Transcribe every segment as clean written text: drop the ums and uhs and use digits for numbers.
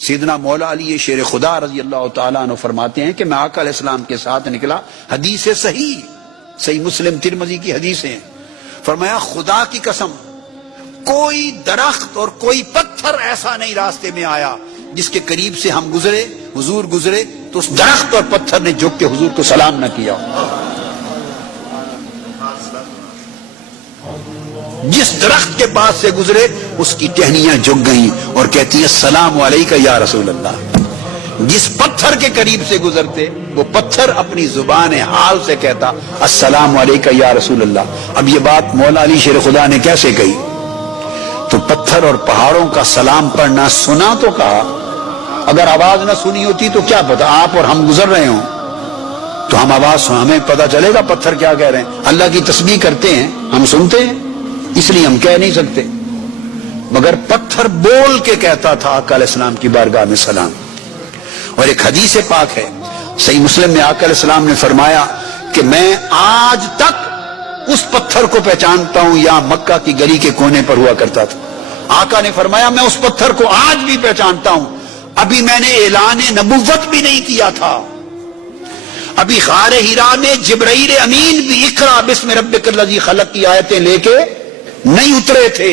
سیدنا مولا علی شیر خدا رضی اللہ تعالیٰ عنہ فرماتے ہیں کہ میں آقا علیہ السلام کے ساتھ نکلا، حدیث صحیح مسلم ترمذی کی حدیث ہیں، فرمایا خدا کی قسم کوئی درخت اور کوئی پتھر ایسا نہیں راستے میں آیا جس کے قریب سے ہم گزرے، حضور گزرے تو اس درخت اور پتھر نے جھک کے حضور کو سلام نہ کیا۔ جس درخت کے پاس سے گزرے اس کی ٹہنیاں جھک گئیں اور کہتی ہیں السلام علیکہ یا رسول اللہ۔ جس پتھر کے قریب سے گزرتے وہ پتھر اپنی زبان حال سے کہتا السلام علیکہ یا رسول اللہ۔ اب یہ بات مولا علی شیر خدا نے کیسے کہی؟ تو پتھر اور پہاڑوں کا سلام پڑھنا سنا تو کہا، اگر آواز نہ سنی ہوتی تو کیا پتا آپ اور ہم گزر رہے ہوں تو ہم آواز سن، ہمیں پتا چلے گا پتھر کیا کہہ رہے ہیں۔ اللہ کی تسبیح کرتے ہیں ہم سنتے ہیں، اس لیے ہم کہہ نہیں سکتے، مگر پتھر بول کے کہتا تھا آقا علیہ السلام کی بارگاہ میں سلام۔ اور ایک حدیث پاک ہے صحیح مسلم میں، آقا علیہ السلام نے فرمایا کہ میں آج تک اس پتھر کو پہچانتا ہوں یا مکہ کی گلی کے کونے پر ہوا کرتا تھا۔ آقا نے فرمایا میں اس پتھر کو آج بھی پہچانتا ہوں، ابھی میں نے اعلان نبوت بھی نہیں کیا تھا، ابھی غار حرا میں جبرائیل امین بھی اقرا بسم ربک الذی خلق کی آیتیں لے کے نہیں اترے تھے،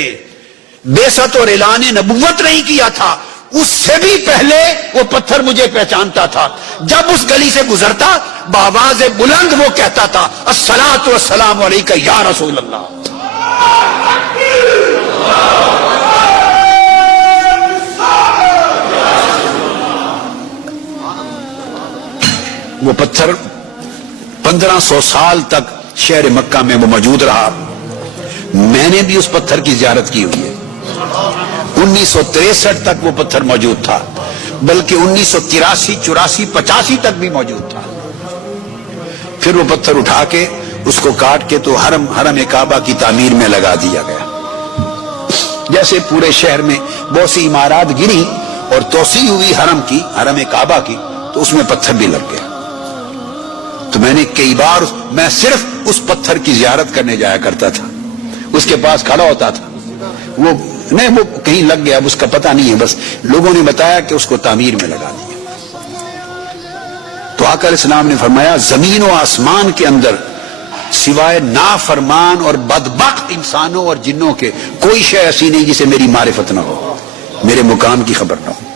بعثت اور اعلان نبوت نہیں کیا تھا، اس سے بھی پہلے وہ پتھر مجھے پہچانتا تھا۔ جب اس گلی سے گزرتا بآواز بلند وہ کہتا تھا الصلاۃ والسلام علیکہ یا رسول اللہ۔ وہ پتھر 1500 سال تک شہر مکہ میں وہ موجود رہا۔ میں نے بھی اس پتھر کی زیارت کی ہوئی ہے۔ 1963 تک وہ پتھر موجود تھا، بلکہ 1983 84 85 تک بھی موجود تھا۔ پھر وہ پتھر اٹھا کے اس کو کاٹ کے تو حرم کعبہ کی تعمیر میں لگا دیا گیا۔ جیسے پورے شہر میں بہت سی عمارات گری اور توسیع ہوئی حرم کعبہ کی، تو اس میں پتھر بھی لگ گیا۔ تو میں نے کئی بار میں صرف اس پتھر کی زیارت کرنے جایا کرتا تھا، اس کے پاس کھڑا ہوتا تھا، وہ کہیں لگ گیا، اس کا پتہ نہیں ہے، بس لوگوں نے بتایا کہ اس کو تعمیر میں لگا دیا۔ تو آقا علیہ السلام نے فرمایا زمین و آسمان کے اندر سوائے نافرمان اور بدبخت انسانوں اور جنوں کے کوئی شے ایسی نہیں جسے میری معرفت نہ ہو، میرے مقام کی خبر نہ ہو۔